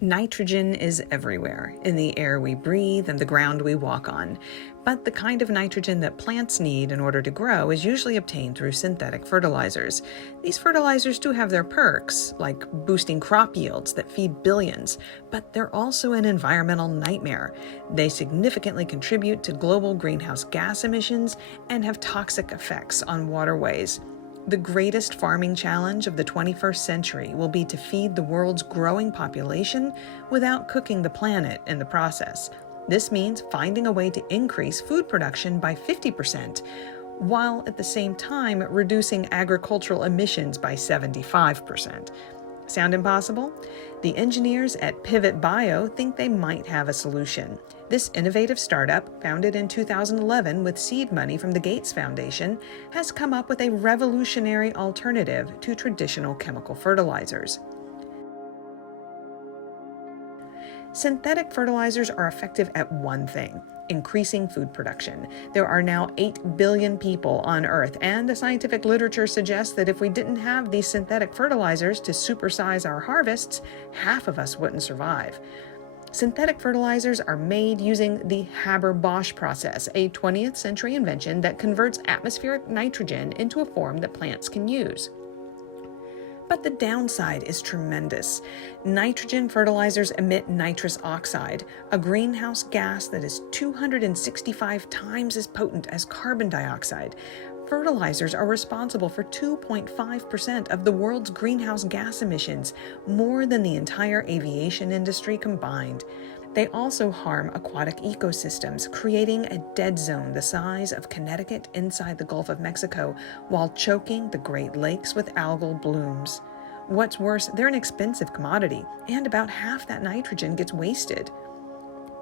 Nitrogen is everywhere, in the air we breathe and the ground we walk on. But the kind of nitrogen that plants need in order to grow is usually obtained through synthetic fertilizers. These fertilizers do have their perks, like boosting crop yields that feed billions, but they're also an environmental nightmare. They significantly contribute to global greenhouse gas emissions and have toxic effects on waterways. The greatest farming challenge of the 21st century will be to feed the world's growing population without cooking the planet in the process. This means finding a way to increase food production by 50%, while at the same time reducing agricultural emissions by 75%. Sound impossible? The engineers at Pivot Bio think they might have a solution. This innovative startup, founded in 2011 with seed money from the Gates Foundation, has come up with a revolutionary alternative to traditional chemical fertilizers. Synthetic fertilizers are effective at one thing: increasing food production. There are now 8 billion people on Earth, and the scientific literature suggests that if we didn't have these synthetic fertilizers to supersize our harvests, half of us wouldn't survive. Synthetic fertilizers are made using the Haber-Bosch process, a 20th century invention that converts atmospheric nitrogen into a form that plants can use. But the downside is tremendous. Nitrogen fertilizers emit nitrous oxide, a greenhouse gas that is 265 times as potent as carbon dioxide. Fertilizers are responsible for 2.5% of the world's greenhouse gas emissions, more than the entire aviation industry combined. They also harm aquatic ecosystems, creating a dead zone the size of Connecticut inside the Gulf of Mexico, while choking the Great Lakes with algal blooms. What's worse, they're an expensive commodity, and about half that nitrogen gets wasted.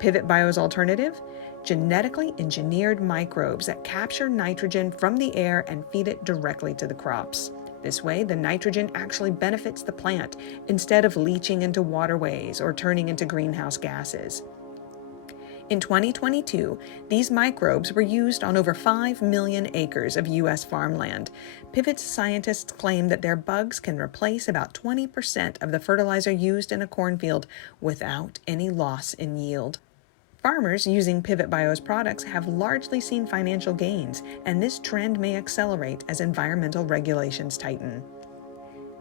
Pivot Bio's alternative? Genetically engineered microbes that capture nitrogen from the air and feed it directly to the crops. This way, the nitrogen actually benefits the plant instead of leaching into waterways or turning into greenhouse gases. In 2022, these microbes were used on over 5 million acres of U.S. farmland. Pivot's scientists claim that their bugs can replace about 20% of the fertilizer used in a cornfield without any loss in yield. Farmers using Pivot Bio's products have largely seen financial gains, and this trend may accelerate as environmental regulations tighten.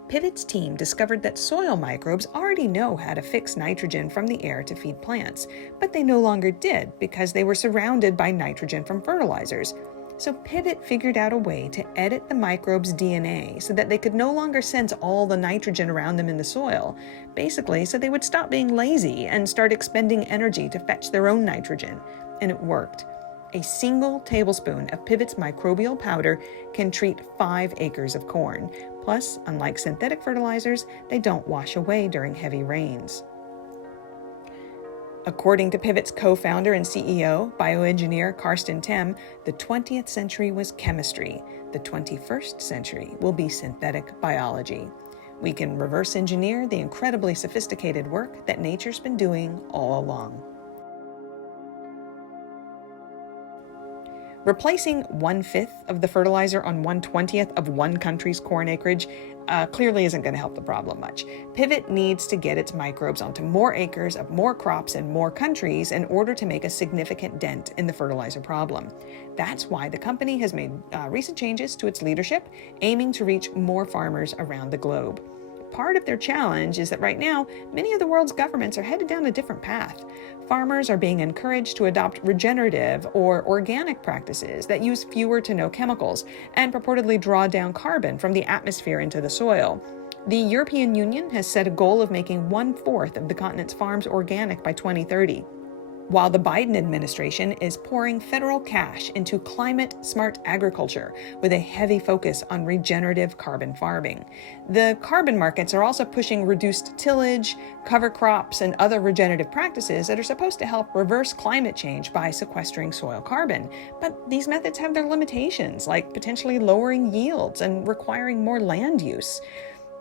Pivot's team discovered that soil microbes already know how to fix nitrogen from the air to feed plants, but they no longer did because they were surrounded by nitrogen from fertilizers. So Pivot figured out a way to edit the microbes' DNA so that they could no longer sense all the nitrogen around them in the soil, basically so they would stop being lazy and start expending energy to fetch their own nitrogen. And it worked. A single tablespoon of Pivot's microbial powder can treat 5 acres of corn. Plus, unlike synthetic fertilizers, they don't wash away during heavy rains. According to Pivot's co-founder and CEO, bioengineer Karsten Tem, the 20th century was chemistry. The 21st century will be synthetic biology. We can reverse engineer the incredibly sophisticated work that nature's been doing all along. Replacing 1/5 of the fertilizer on 1/20th of one country's corn acreage clearly isn't going to help the problem much. Pivot needs to get its microbes onto more acres of more crops in more countries in order to make a significant dent in the fertilizer problem. That's why the company has made recent changes to its leadership, aiming to reach more farmers around the globe. Part of their challenge is that right now, many of the world's governments are headed down a different path. Farmers are being encouraged to adopt regenerative or organic practices that use fewer to no chemicals and purportedly draw down carbon from the atmosphere into the soil. The European Union has set a goal of making 1/4 of the continent's farms organic by 2030. While the Biden administration is pouring federal cash into climate-smart agriculture with a heavy focus on regenerative carbon farming. The carbon markets are also pushing reduced tillage, cover crops, and other regenerative practices that are supposed to help reverse climate change by sequestering soil carbon. But these methods have their limitations, like potentially lowering yields and requiring more land use.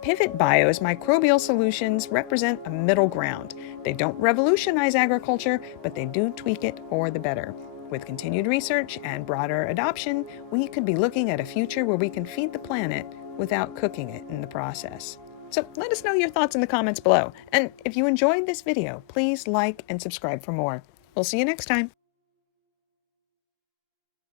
Pivot Bio's microbial solutions represent a middle ground. They don't revolutionize agriculture, but they do tweak it for the better. With continued research and broader adoption, we could be looking at a future where we can feed the planet without cooking it in the process. So let us know your thoughts in the comments below. And if you enjoyed this video, please like and subscribe for more. We'll see you next time.